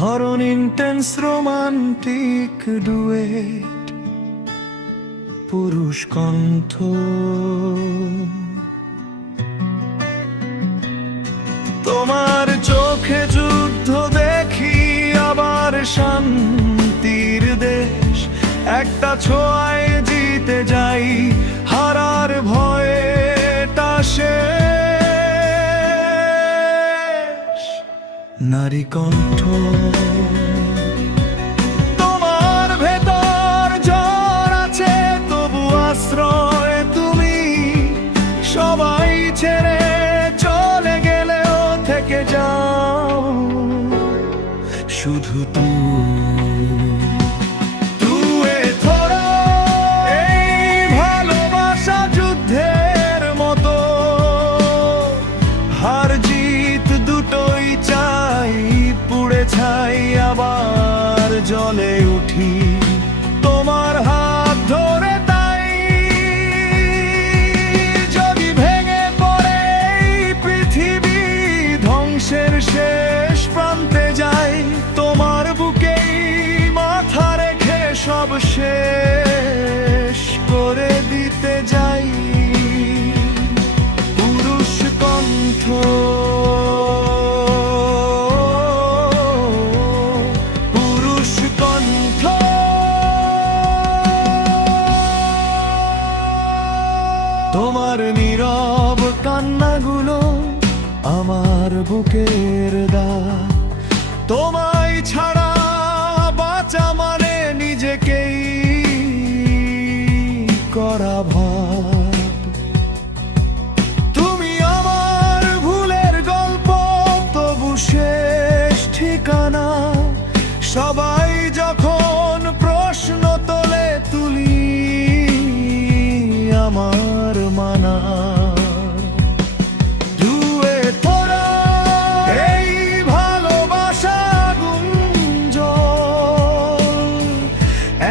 ধরন intense romantic duet, পুরুষ কণ্ঠ। তোমার চোখে যুদ্ধ দেখি, আবার শান্তির দেশ। একটা ছোঁয়ায় জিতে যাই, হারার ভয়টা শেষ। নারী কণ্ঠ। তোমার ভেতর ঝড় আছে, তবু আশ্রয় তুমি। সবাই ছেড়ে চলে গেলেও থেকে যাও শুধু তুই। এই ভালোবাসা যুদ্ধের মতো, হার জিত দুটোই চাই। পুড়ে ছাই আবার জ্বলে উঠি তোমার হাত ধরে। তাই যদি ভেঙে পড়ে এই পৃথিবী, ধ্বংসের শেষ প্রান্তে যাই, তোমার বুকেই মাথা রেখে সব শেষ করে দিতে যাই। পুরুষ কণ্ঠ। পুরুষ কণ্ঠ। তোমার নীরব কান্নাগুলো আমার বুকের দাগ। তোমায় ছাড়া বাঁচা মানে নিজেকেই করা ভাব। তুমি আমার ভুলের গল্প, তবু শেষ ঠিকানা। সবাই যখন প্রশ্ন তোলে, তুলি আমার মানা।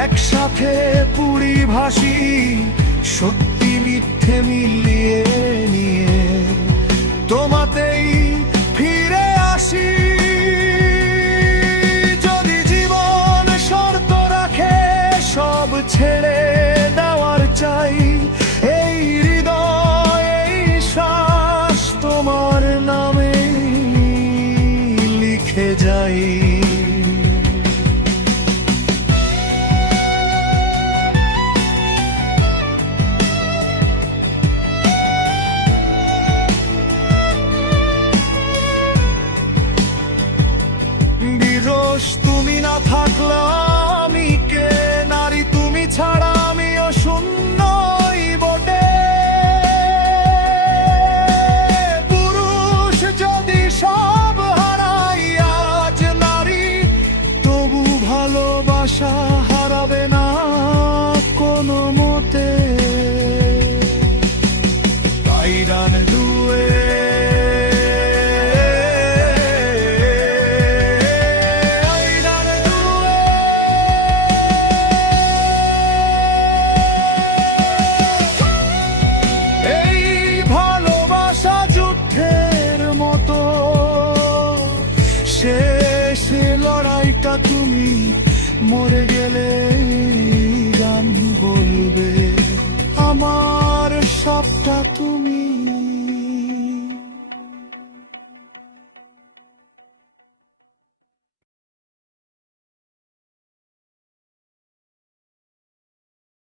একসাথে পুরি ভাসি, সত্যি মিথ্যে মিলিয়ে নিয়ে তোমাতেই ফিরে আসি। যদি জীবন শর্ত রাখে, সব ছেড়ে দেওয়ার চাই। এই হৃদয়, এই শ্বাস তোমার নামে লিখে যাই। তুমি না থাকলে আমি কে? নারী তুমি ছাড়া আমিও শূন্যই বটে। পুরুষ যদি সব হারাই আজ, নারী তবু ভালোবাসা হারাবে না কোনো মতে। আইরান দুয়ে। শেষ লড়াইটা তুমি মরে গেলে